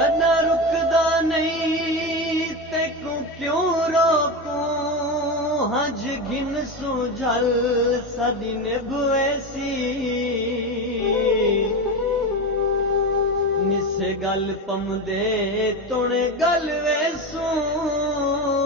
जदा रुकदा नहीं तेको क्यों रोकूं हज गिन सुझल सदी निभवेसी निस गल पमदे तुण गल वेसूं